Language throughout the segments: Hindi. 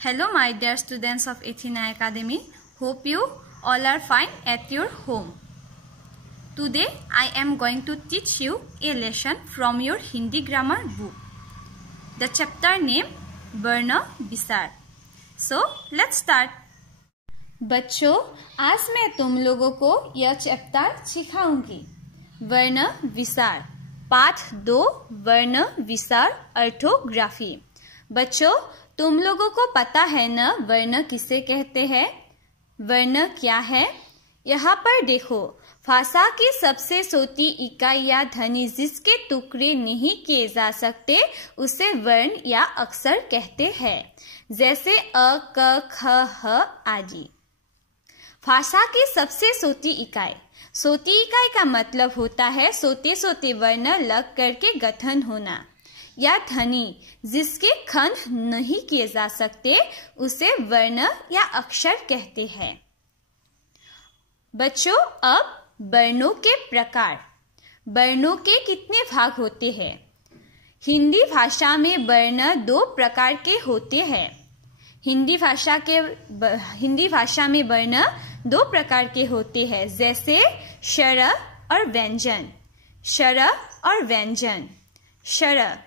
Hello my dear students of Athena Academy. Hope you all are fine at your home. Today I am going to teach you a lesson from your Hindi grammar book. The chapter name वर्ण विसार. So let's start. बच्चों, आज मैं तुम लोगों को यह चैप्टर सिखाऊंगी. वर्ण विसार पाठ 2 वर्ण विसार ऑर्थोग्राफी. बच्चों, तुम लोगों को पता है न वर्ण किसे कहते हैं? वर्ण क्या है? यहाँ पर देखो, भाषा की सबसे छोटी इकाई या ध्वनि जिसके टुकड़े नहीं किए जा सकते उसे वर्ण या अक्षर कहते हैं, जैसे अ, क, ख, ह आदि. भाषा की सबसे छोटी इकाई. छोटी इकाई का मतलब होता है छोटे छोटे वर्ण लग करके गठन होना या ध्वनि जिसके खंड नहीं किए जा सकते उसे वर्ण या अक्षर कहते हैं. बच्चों, अब वर्णों के प्रकार. वर्णों के कितने भाग होते हैं? हिंदी भाषा में वर्ण 2 प्रकार के होते हैं. हिंदी भाषा में वर्ण 2 प्रकार के होते हैं, जैसे स्वर और व्यंजन. स्वर और व्यंजन. स्वर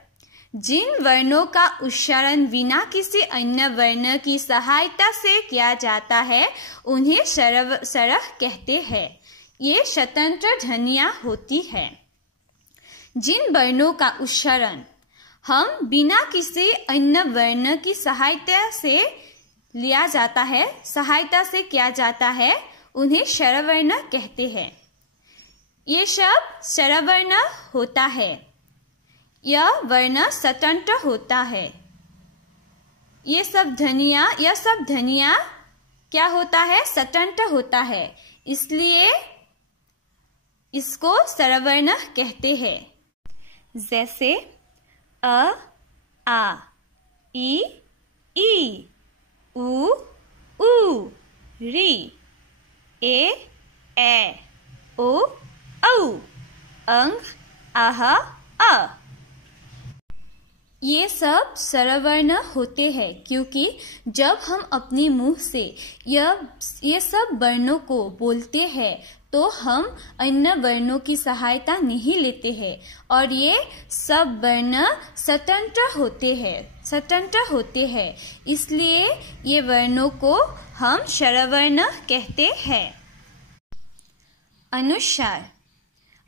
जिन वर्णों का उच्चारण बिना किसी अन्य वर्ण की सहायता से किया जाता है उन्हें स्वर कहते हैं. ये स्वतंत्र ध्वनियां होती है. जिन वर्णों का उच्चारण हम बिना किसी अन्य वर्ण की सहायता से किया जाता है उन्हें स्वरवर्ण कहते हैं. ये सब स्वरवर्ण होता है. यह वर्ण स्वतंत्र होता है. ये सब ध्वनियां क्या होता है? स्वतंत्र होता है, इसलिए इसको स्वरवर्ण कहते हैं. जैसे अ, आ, ई, उ, री, ए, ओ, औ, अंग, आह, अ. ये सब स्वरवर्ण होते हैं क्योंकि जब हम अपने मुंह से ये सब वर्णों को बोलते हैं तो हम अन्य वर्णों की सहायता नहीं लेते हैं और ये सब वर्ण स्वतंत्र होते हैं, इसलिए ये वर्णों को हम स्वरवर्ण कहते हैं. अनुस्वार.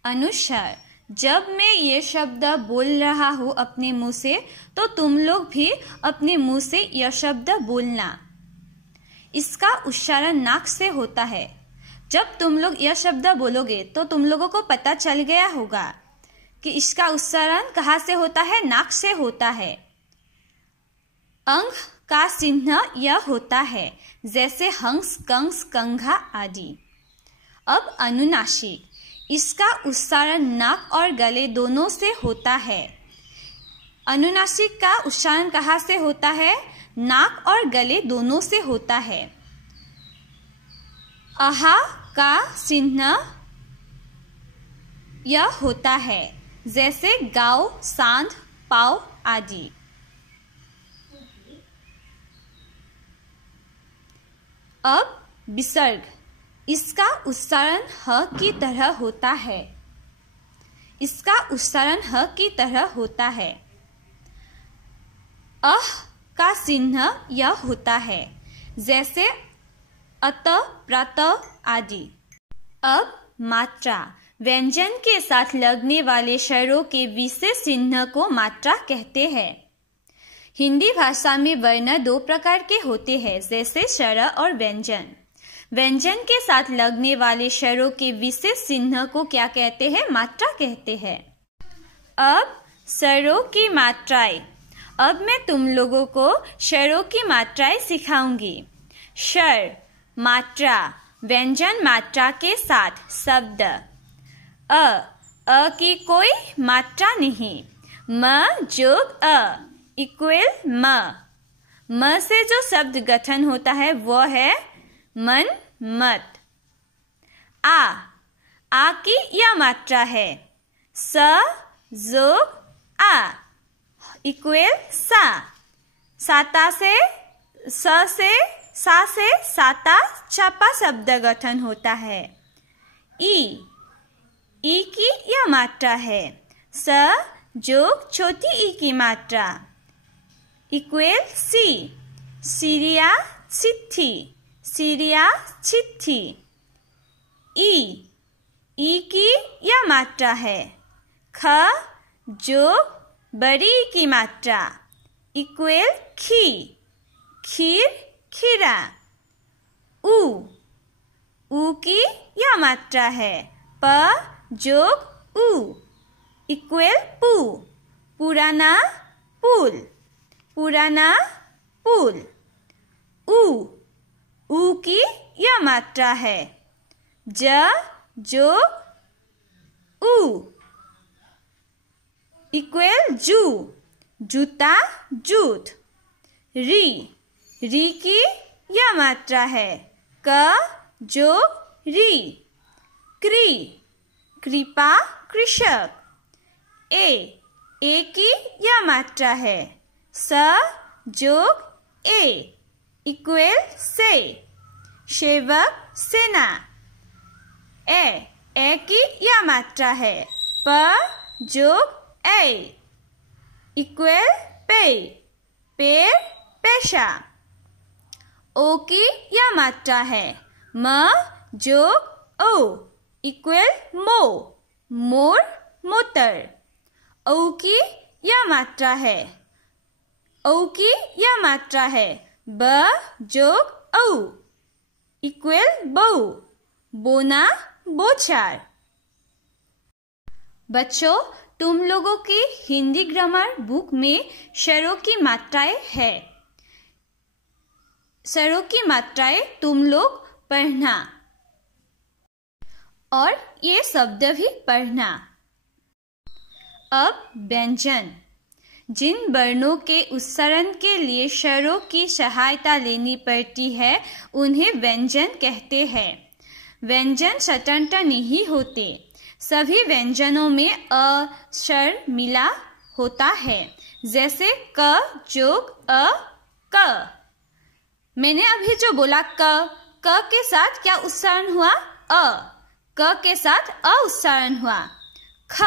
अनुस्वार जब मैं ये शब्द बोल रहा हूँ अपने मुंह से तो तुम लोग भी अपने मुंह से यह शब्द बोलना. इसका उच्चारण नाक से होता है. जब तुम लोग यह शब्द बोलोगे तो तुम लोगों को पता चल गया होगा कि इसका उच्चारण कहाँ से होता है? नाक से होता है. अंग का चिन्ह यह होता है, जैसे हंस, कंस, कंघा आदि. अब अनुनासिक. इसका उच्चारण नाक और गले दोनों से होता है. अनुनासिक का उच्चारण कहाँ से होता है? नाक और गले दोनों से होता है. आहा का चिन्ह यह होता है, जैसे गाव, सांड, पाव आदि. अब विसर्ग. इसका उच्चारण ह की तरह होता है. अह का चिन्ह यह होता है, जैसे अत, प्रत आदि. अब मात्रा. व्यंजन के साथ लगने वाले स्वरों के विशेष चिन्ह को मात्रा कहते हैं. हिंदी भाषा में वर्ण 2 प्रकार के होते हैं, जैसे स्वर और व्यंजन. व्यंजन के साथ लगने वाले स्वरों के विशेष चिन्ह को क्या कहते हैं? मात्रा कहते हैं. अब स्वरों की मात्राएं. अब मैं तुम लोगों को स्वरों की मात्राएं सिखाऊंगी. स्वर मात्रा व्यंजन मात्रा के साथ शब्द. अ की कोई मात्रा नहीं. म जोग अ इक्वल म. म से जो शब्द गठन होता है वह है मन, मत. आ की यह मात्रा है. स जोग आ इक्वल सा. साता से सा से साता छापा शब्द गठन होता है। ई की यह मात्रा है। स जोग छोटी ई की मात्रा इक्वल सी, सीरिया चिट्ठी। ई की यह मात्रा है। ख जोग बड़ी ई की मात्रा इक्वल खी, खीर खीरा। ऊ की यह मात्रा है। प जोग ऊ इक्वल पू, पुराना पुल। ऊ की यह मात्रा है। ज जोग ऊ इक्वल जू, जूता जूत। री की यह मात्रा है। क जोग री, कृपा कृषक। ए की यह मात्रा है। स जोग ए इक्वल से, सेवक सेना। ए की यह मात्रा है। प जोग ए इक्वल पे, पेड़ पेशा। ओ की यह मात्रा है। म जोग ओ इक्वल मो, मोर मोटर। औ की यह मात्रा है। ब जोग औ इक्वल बो, बोना बोछार। बच्चों, तुम लोगों की हिंदी ग्रामर बुक में स्वरों की मात्राएं है। स्वरों की मात्राएं तुम लोग पढ़ना और ये शब्द भी पढ़ना। अब व्यंजन। जिन वर्णों के उच्चारण के लिए स्वरों की सहायता लेनी पड़ती है उन्हें व्यंजन कहते हैं। व्यंजन स्वतंत्र नहीं होते। सभी व्यंजनों में अ स्वर मिला होता है। जैसे क जोग अ क। मैंने अभी जो बोला क के साथ क्या उच्चारण हुआ? अ। क के साथ अ उच्चारण हुआ। ख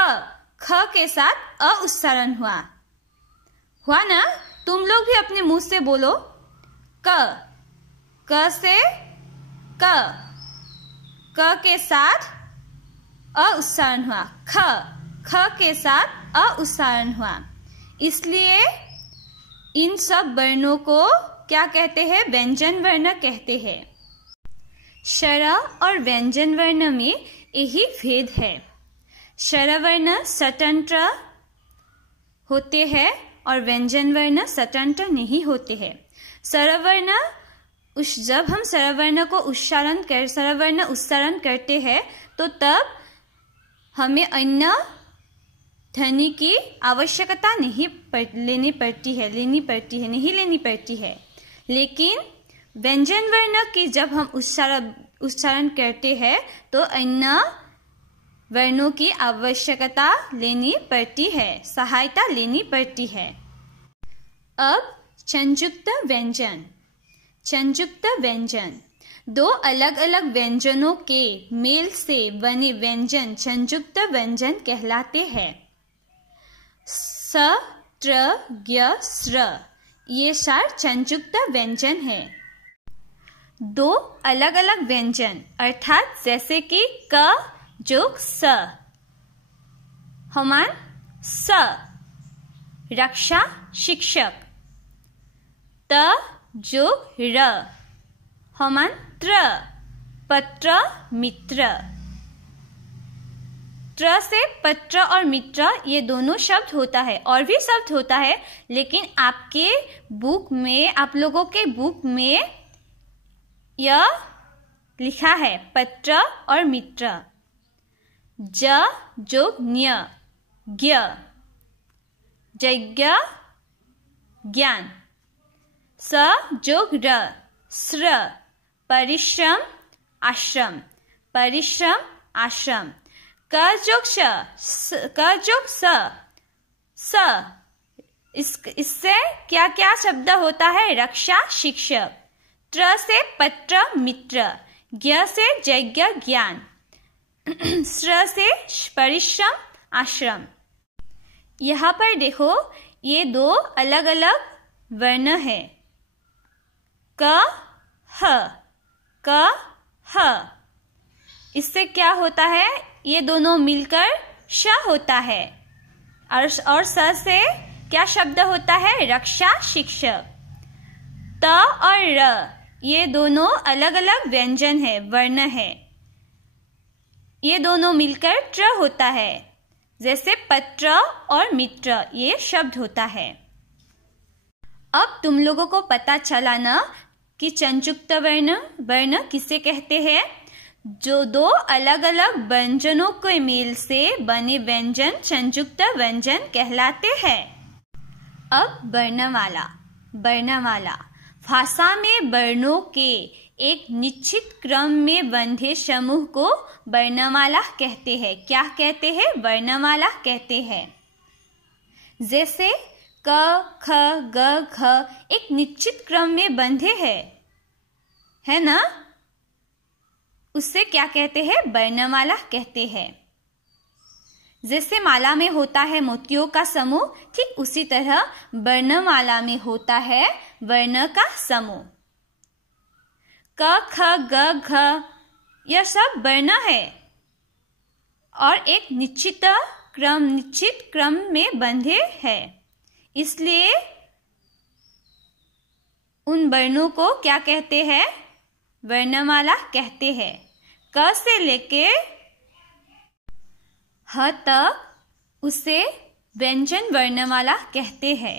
के साथ अ उच्चारण हुआ ना? तुम लोग भी अपने मुंह से बोलो। क से क के साथ अ उच्चारण हुआ। ख के साथ अ उच्चारण हुआ। इसलिए इन सब वर्णों को क्या कहते हैं? व्यंजन वर्ण कहते हैं। स्वर और व्यंजन वर्ण में यही भेद है। स्वर वर्ण स्वतंत्र होते हैं और व्यंजन वर्ण स्वतंत्र नहीं होते हैं। स्वर वर्ण जब हम स्वर वर्ण उच्चारण करते हैं तो तब हमें अन्य ध्वनि की आवश्यकता नहीं लेनी पड़ती है। लेकिन व्यंजन वर्ण की जब हम उच्चारण करते हैं तो अन्य वर्णों की आवश्यकता लेनी पड़ती है, सहायता लेनी पड़ती है। अब संयुक्त व्यंजन। संयुक्त व्यंजन दो अलग अलग व्यंजनों के मेल से बने व्यंजन संयुक्त व्यंजन कहलाते हैं। स, त्र, ज्ञ, स्र ये 4 संयुक्त व्यंजन हैं। दो अलग अलग व्यंजन अर्थात जैसे कि क जोग स, हमान स, रक्षा शिक्षक। त जोग र, हमान त्र, पत्र मित्र। त्र से पत्र और मित्र ये दोनों शब्द होता है। और भी शब्द होता है लेकिन आपके बुक में, आप लोगों के बुक में यह लिखा है पत्र और मित्र। ज जोग न्य, ज्ञ, यज्ञ ज्ञान। स जोग र, स्र, परिश्रम आश्रम, परिश्रम आश्रम। क जोग स, स इससे क्या क्या शब्द होता है? रक्षा, शिक्षक। त्र से पत्र, मित्र। ज्ञ से यज्ञ, ज्ञान। श्र से परिश्रम, आश्रम। यहाँ पर देखो, ये दो अलग अलग वर्ण है। क, ह, क, ह। इससे क्या होता है? ये दोनों मिलकर श होता है। और स से क्या शब्द होता है? रक्षा, शिक्षक। त और र, ये दोनों अलग अलग व्यंजन है, वर्ण है। ये दोनों मिलकर त्र होता है। जैसे पत्र और मित्र, ये शब्द होता है। अब तुम लोगों को पता चला ना कि संयुक्त वर्ण किसे कहते हैं? जो दो अलग अलग व्यंजनों के मेल से बने व्यंजन संयुक्त व्यंजन कहलाते हैं। अब वर्णमाला भाषा में वर्णों के एक निश्चित क्रम में बंधे समूह को वर्णमाला कहते हैं। क्या कहते हैं? वर्णमाला कहते हैं। जैसे क, ख, ग, घ एक निश्चित क्रम में बंधे हैं, है ना? उससे क्या कहते हैं? वर्णमाला कहते हैं। जैसे माला में होता है मोतियों का समूह, ठीक उसी तरह वर्णमाला में होता है वर्ण का समूह। क, ख, ग, घ यह सब वर्ण है और एक निश्चित क्रम में बंधे हैं। इसलिए उन वर्णों को क्या कहते हैं? वर्णमाला कहते हैं। क से लेके ह तक उसे व्यंजन वर्णमाला कहते हैं।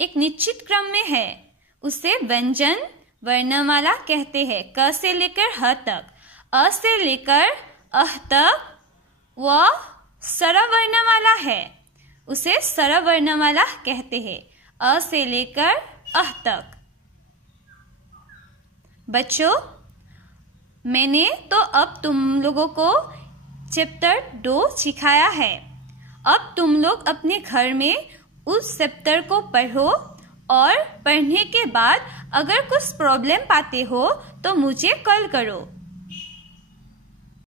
एक निश्चित क्रम में है, उसे व्यंजन वर्णमाला कहते हैं। क से लेकर ह तक, अ से लेकर अह तक वह स्वरवर्णमाला है, उसे स्वरवर्णमाला कहते हैं। अ से लेकर अह तक। बच्चों, मैंने तो अब तुम लोगों को चैप्टर 2 सिखाया है। अब तुम लोग अपने घर में उस चैप्टर को पढ़ो और पढ़ने के बाद अगर कुछ प्रॉब्लम पाते हो तो मुझे कॉल करो।